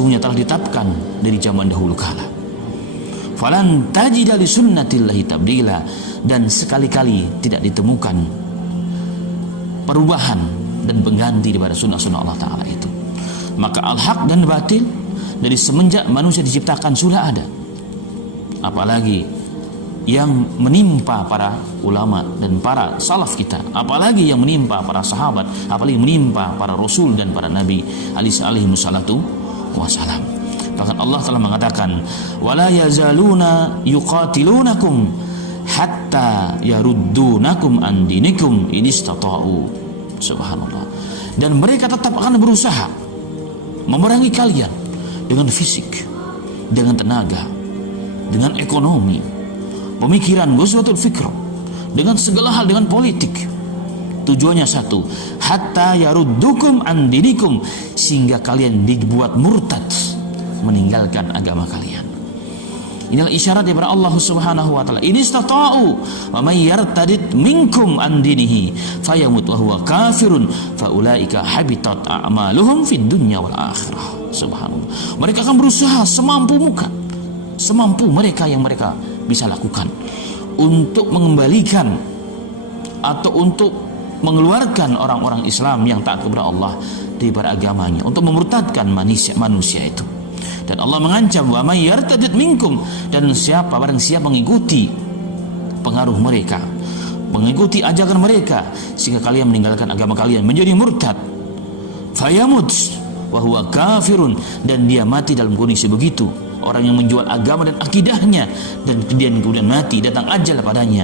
sesungguhnya telah ditetapkan dari zaman dahulu kala. Falan tajida li sunnatillahi tabdila, dan sekali-kali tidak ditemukan perubahan dan pengganti daripada sunnah-sunnah Allah Ta'ala itu. Maka al-haq dan batil dari semenjak manusia diciptakan sudah ada. Apalagi yang menimpa para ulama dan para salaf kita, apalagi yang menimpa para sahabat, apalagi menimpa para rasul dan para nabi alaihi wassalatu wassalam. Bahkan Allah telah mengatakan, wala yazaluna yuqatilunakum hatta yaruddunakum an dinikum in istata'u. Subhanallah. Dan mereka tetap akan berusaha memerangi kalian dengan fisik, dengan tenaga, dengan ekonomi, pemikiran, ghazwatul fikr, dengan segala hal, dengan politik. Tujuannya satu, hatta yaruddukum an dinikum, sehingga kalian dibuat murtad, meninggalkan agama kalian. Inilah isyarat daripada Allah Subhanahu wa taala. In istata'u wa may yartadid minkum an dinihi fayamut wa huwa kafirun faulaika habitat a'maluhum fid dunya wal akhirah. Subhanallah. Mereka akan berusaha semampu mereka yang mereka bisa lakukan untuk mengembalikan atau untuk mengeluarkan orang-orang Islam yang taat kepada Allah daripada agamanya, untuk memurtadkan manusia itu. Dan Allah mengancam, wa may yartadid minkum, dan barang siapa mengikuti pengaruh mereka, mengikuti ajakan mereka, sehingga kalian meninggalkan agama kalian, menjadi murtad, fayamut wa huwa kafirun, dan dia mati dalam kondisi begitu, orang yang menjual agama dan akidahnya, dan kemudian mati, datang ajal padanya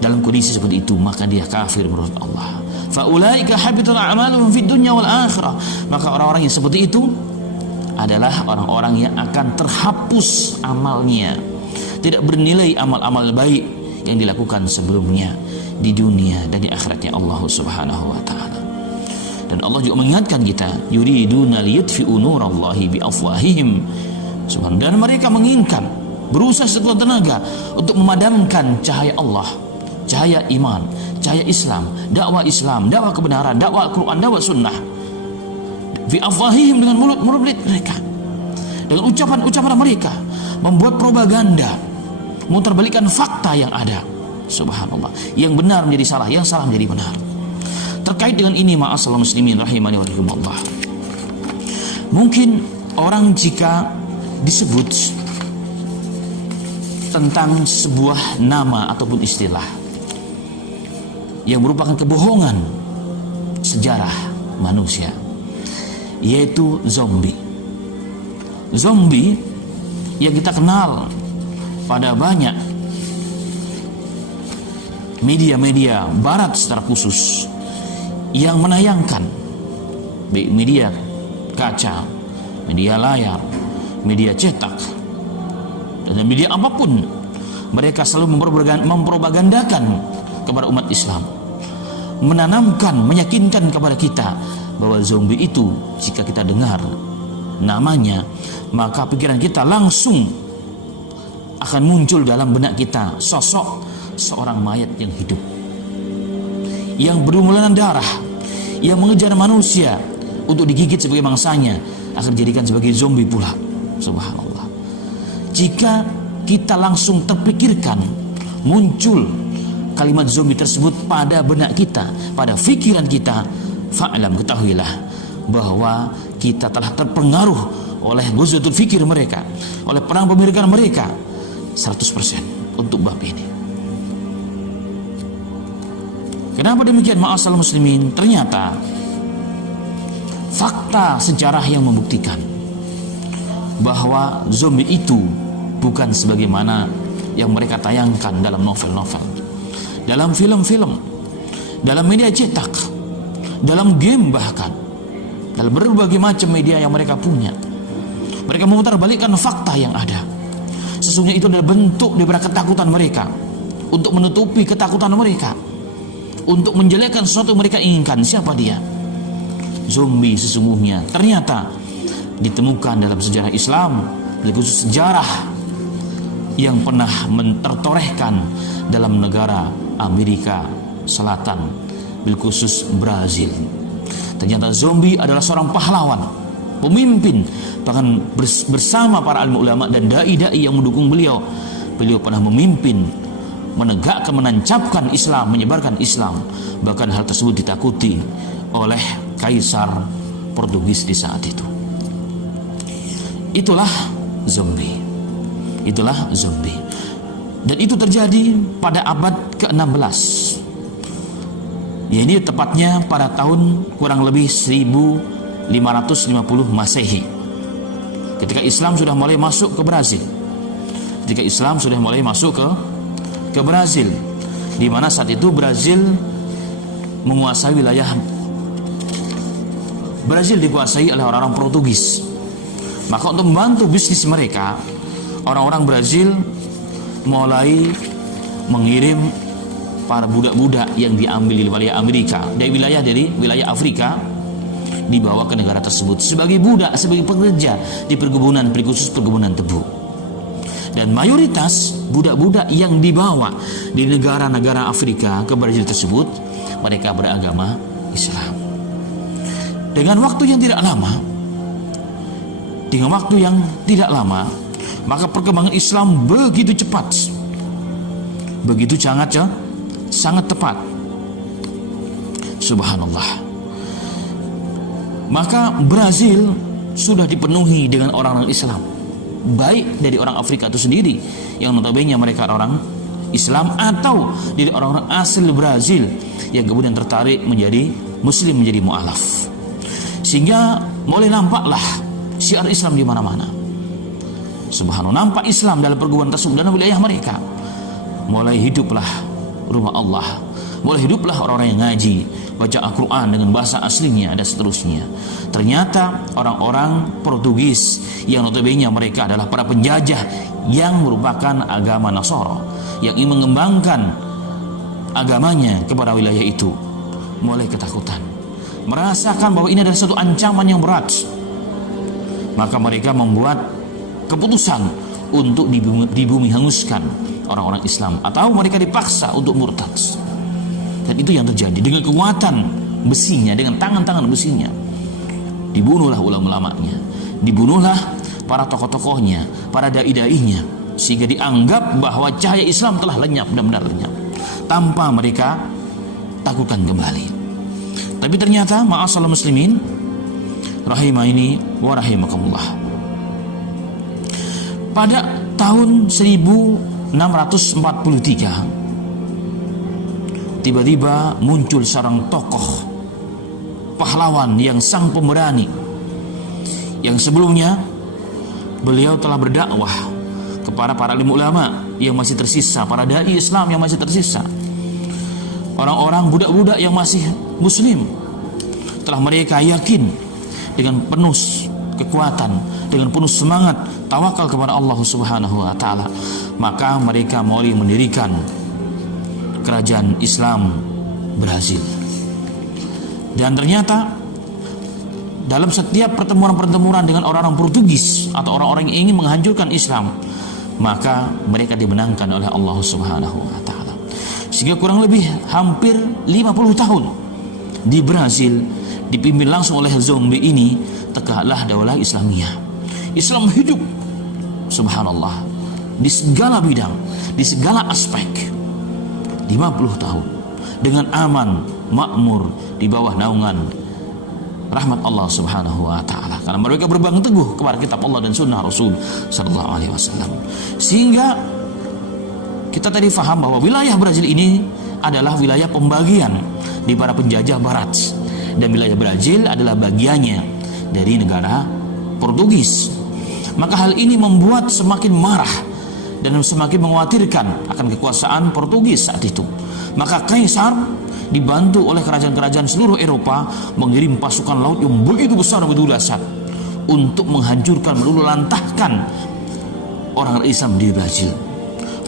dalam kondisi seperti itu, maka dia kafir menurut Allah. Faulaika habitat a'maluhum fid dunya wal akhirah. Maka orang-orang yang seperti itu adalah orang-orang yang akan terhapus amalnya, tidak bernilai amal-amal baik yang dilakukan sebelumnya di dunia dan di akhiratnya Allah Subhanahu wa taala. Dan Allah juga mengingatkan kita, yuriduna liyutfi'u nurallahi biafwahihim. Dan mereka menginginkan, berusaha sekuat tenaga untuk memadamkan cahaya Allah, cahaya iman, cahaya Islam, dakwah kebenaran, dakwah Al-Quran, dakwah sunnah, fi afwahihim, dengan mulut mereka, dengan ucapan mereka, membuat propaganda, memutarbalikkan fakta yang ada. Subhanallah. Yang benar menjadi salah, yang salah menjadi benar. Terkait dengan ini, ma'asal muslimin rahimani wa rahimakumullah, mungkin orang jika disebut tentang sebuah nama ataupun istilah yang merupakan kebohongan sejarah manusia, yaitu zombie. Zombie yang kita kenal pada banyak media-media barat secara khusus yang menayangkan, baik media kaca, media layar, media cetak, dan media apapun, mereka selalu mempropagandakan kepada umat Islam, menanamkan, meyakinkan kepada kita bahwa zombie itu jika kita dengar namanya, maka pikiran kita langsung akan muncul dalam benak kita sosok seorang mayat yang hidup, yang berlumuran darah, yang mengejar manusia untuk digigit sebagai mangsanya, akan dijadikan sebagai zombie pula. Subhanallah. Jika kita langsung terpikirkan, muncul kalimat zombie tersebut pada benak kita, pada fikiran kita, fa'lam, ketahuilah bahwa kita telah terpengaruh oleh ghazwatul fikir mereka, oleh perang pemikiran mereka 100% untuk bab ini. Kenapa demikian, ma'asal muslimin? Ternyata fakta sejarah yang membuktikan bahwa zombie itu bukan sebagaimana yang mereka tayangkan dalam novel-novel, dalam film-film, dalam media cetak, dalam game, bahkan dalam berbagai macam media yang mereka punya. Mereka memutarbalikkan fakta yang ada. Sesungguhnya itu adalah bentuk daripada ketakutan mereka, untuk menutupi ketakutan mereka, untuk menjelekkan sesuatu yang mereka inginkan. Siapa dia? Zombie sesungguhnya ternyata ditemukan dalam sejarah Islam, khusus sejarah yang pernah tertorehkan dalam negara Amerika Selatan, bil khusus Brazil. Ternyata zombie adalah seorang pahlawan pemimpin, bahkan bersama para alim ulama dan dai-dai yang mendukung beliau pernah memimpin, menegakkan, menancapkan Islam, menyebarkan Islam. Bahkan hal tersebut ditakuti oleh Kaisar Portugis di saat itu. Itulah zombie. Dan itu terjadi pada abad ke-16. Ya, ini tepatnya pada tahun kurang lebih 1550 Masehi. Ketika Islam sudah mulai masuk ke Brazil. Ke Brazil, di mana saat itu Brazil menguasai wilayah. Brazil dikuasai oleh orang-orang Portugis. Maka untuk membantu bisnis mereka, orang-orang Brazil mulai mengirim para budak-budak yang diambil di wilayah Amerika, dari wilayah Afrika, dibawa ke negara tersebut sebagai budak, sebagai pekerja di perkebunan, khusus perkebunan tebu. Dan mayoritas budak-budak yang dibawa di negara-negara Afrika ke Brazil tersebut, mereka beragama Islam. Dengan waktu yang tidak lama, maka perkembangan Islam begitu cepat, begitu sangat tepat. Subhanallah. Maka Brazil sudah dipenuhi dengan orang-orang Islam, baik dari orang Afrika itu sendiri yang notabene mereka orang Islam, atau dari orang-orang asli Brazil yang kemudian tertarik menjadi Muslim, menjadi mu'alaf. Sehingga mulai nampaklah syiar Islam di mana-mana. Subhanallah, nampak Islam dalam perguruan tersebut dan wilayah mereka. Mulai hiduplah rumah Allah, mulai hiduplah orang-orang yang ngaji, baca Al-Quran dengan bahasa aslinya dan seterusnya. Ternyata orang-orang Portugis yang notabene mereka adalah para penjajah yang merupakan agama Nasara, yang ingin mengembangkan agamanya kepada wilayah itu, mulai ketakutan, merasakan bahwa ini adalah satu ancaman yang berat. Maka mereka membuat keputusan untuk dibumi hanguskan orang-orang Islam, atau mereka dipaksa untuk murtad. Dan itu yang terjadi. Dengan kekuatan besinya, dengan tangan-tangan besinya, dibunuhlah ulama-ulamanya, dibunuhlah para tokoh-tokohnya, para dai-dainya, sehingga dianggap bahwa cahaya Islam telah lenyap, benar-benar lenyap, tanpa mereka takutkan kembali. Tapi ternyata ma'asal muslimin rahimahini wa rahimakumullah, pada tahun 1643 tiba-tiba muncul seorang tokoh pahlawan yang sang pemberani, yang sebelumnya beliau telah berdakwah kepada para alim ulama yang masih tersisa, para dai Islam yang masih tersisa, orang-orang budak-budak yang masih muslim. Telah mereka yakin dengan penuh kekuatan, dengan penuh semangat, tawakal kepada Allah Subhanahu wa taala, maka mereka mulai mendirikan kerajaan Islam Brazil. Dan ternyata dalam setiap pertemuan-pertemuan dengan orang-orang Portugis atau orang-orang yang ingin menghancurkan Islam, maka mereka dimenangkan oleh Allah Subhanahu wa taala. Sehingga kurang lebih hampir 50 tahun di Brazil dipimpin langsung oleh zombie ini, tegaklah daulah Islamiyah. Islam hidup, subhanallah, di segala bidang, di segala aspek. 50 tahun dengan aman, makmur, di bawah naungan rahmat Allah Subhanahu wa taala, karena mereka berpegang teguh kepada kitab Allah dan sunnah Rasul sallallahu alaihi wasallam. Sehingga kita tadi faham bahwa wilayah Brazil ini adalah wilayah pembagian di para penjajah barat, dan wilayah Brazil adalah bagiannya dari negara Portugis. Maka hal ini membuat semakin marah dan semakin mengkhawatirkan akan kekuasaan Portugis saat itu. Maka Kaisar dibantu oleh kerajaan-kerajaan seluruh Eropa mengirim pasukan laut yang begitu besar dan begitu dahsyat untuk menghancurkan, meluluhlantahkan orang Islam di Brazil.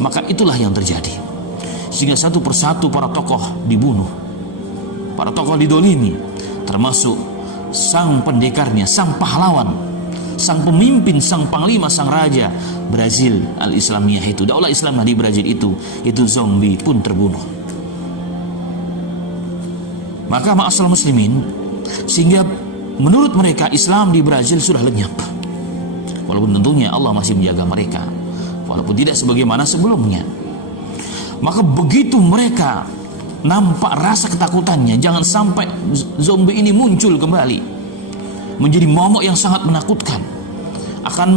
Maka itulah yang terjadi, sehingga satu persatu para tokoh dibunuh, para tokoh didolimi, termasuk sang pendekarnya, sang pahlawan, sang pemimpin, sang panglima, sang raja Brazil al-Islamiyah itu, daulah Islam di Brazil itu zombie pun terbunuh. Maka ma'asal muslimin, sehingga menurut mereka Islam di Brazil sudah lenyap. Walaupun tentunya Allah masih menjaga mereka, walaupun tidak sebagaimana sebelumnya. Maka begitu mereka nampak rasa ketakutannya, jangan sampai zombie ini muncul kembali, menjadi momok yang sangat menakutkan, akan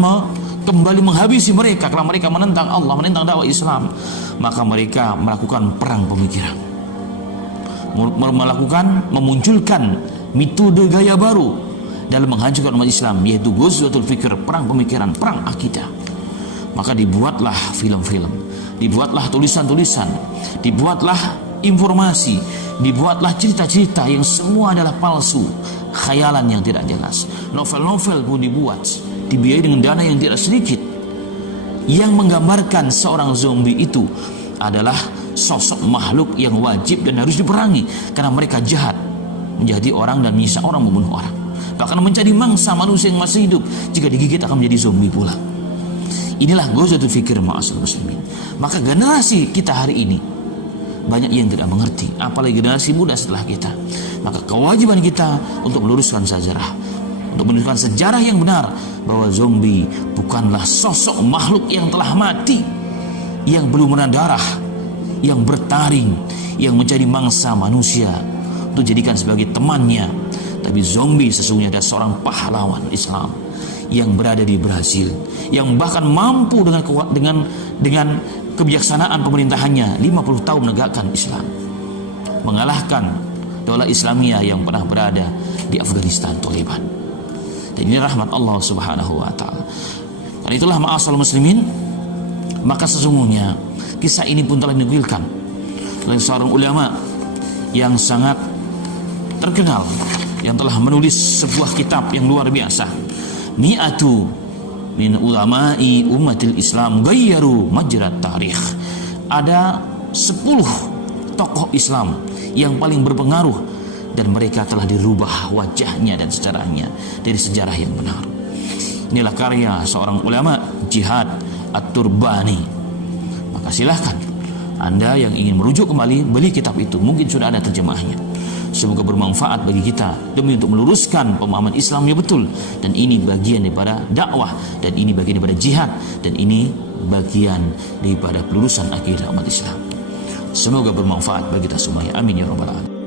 kembali menghabisi mereka karena mereka menentang Allah, menentang dakwah Islam. Maka mereka melakukan perang pemikiran, memunculkan metode gaya baru dalam menghancurkan umat Islam, yaitu Ghazwatul Fikr, perang pemikiran, perang akidah. Maka dibuatlah film-film, dibuatlah tulisan-tulisan, dibuatlah informasi, dibuatlah cerita-cerita yang semua adalah palsu, khayalan yang tidak jelas. Novel-novel pun dibuat, dibiayai dengan dana yang tidak sedikit, yang menggambarkan seorang zombie itu adalah sosok makhluk yang wajib dan harus diperangi karena mereka jahat, menjadi orang dan menyiksa orang, membunuh orang, bahkan menjadi mangsa manusia yang masih hidup, jika digigit akan menjadi zombie pula. Inilah Ghazwatul Fikr ma'asyiral muslimin. Maka generasi kita hari ini banyak yang tidak mengerti, apalagi generasi muda setelah kita. Maka kewajiban kita untuk meluruskan sejarah, untuk menunjukkan sejarah yang benar, bahwa zombie bukanlah sosok makhluk yang telah mati, yang belum darah, yang bertaring, yang menjadi mangsa manusia untuk dijadikan sebagai temannya. Tapi zombie sesungguhnya adalah seorang pahlawan Islam yang berada di Brazil, yang bahkan mampu dengan kebijaksanaan pemerintahannya 50 tahun menegakkan Islam, mengalahkan daulah Islamiyah yang pernah berada di Afghanistan, Taliban. Dan ini rahmat Allah Subhanahu wa taala. Dan itulah ma'asyiral muslimin, maka sesungguhnya kisah ini pun telah dinukilkan oleh seorang ulama yang sangat terkenal, yang telah menulis sebuah kitab yang luar biasa. Mi'atu min ulama'i umatil Islam gayyaru majrat tarikh. Ada 10 tokoh Islam yang paling berpengaruh, dan mereka telah dirubah wajahnya dan sejarahnya dari sejarah yang benar. Inilah karya seorang ulama, Jihad At-Turbani. Maka silahkan Anda yang ingin merujuk kembali, beli kitab itu, mungkin sudah ada terjemahnya. Semoga bermanfaat bagi kita demi untuk meluruskan pemahaman Islam yang betul. Dan ini bagian daripada dakwah, dan ini bagian daripada jihad, dan ini bagian daripada pelurusan akidah umat Islam. Semoga bermanfaat bagi kita semuanya. Amin ya rabbal alamin.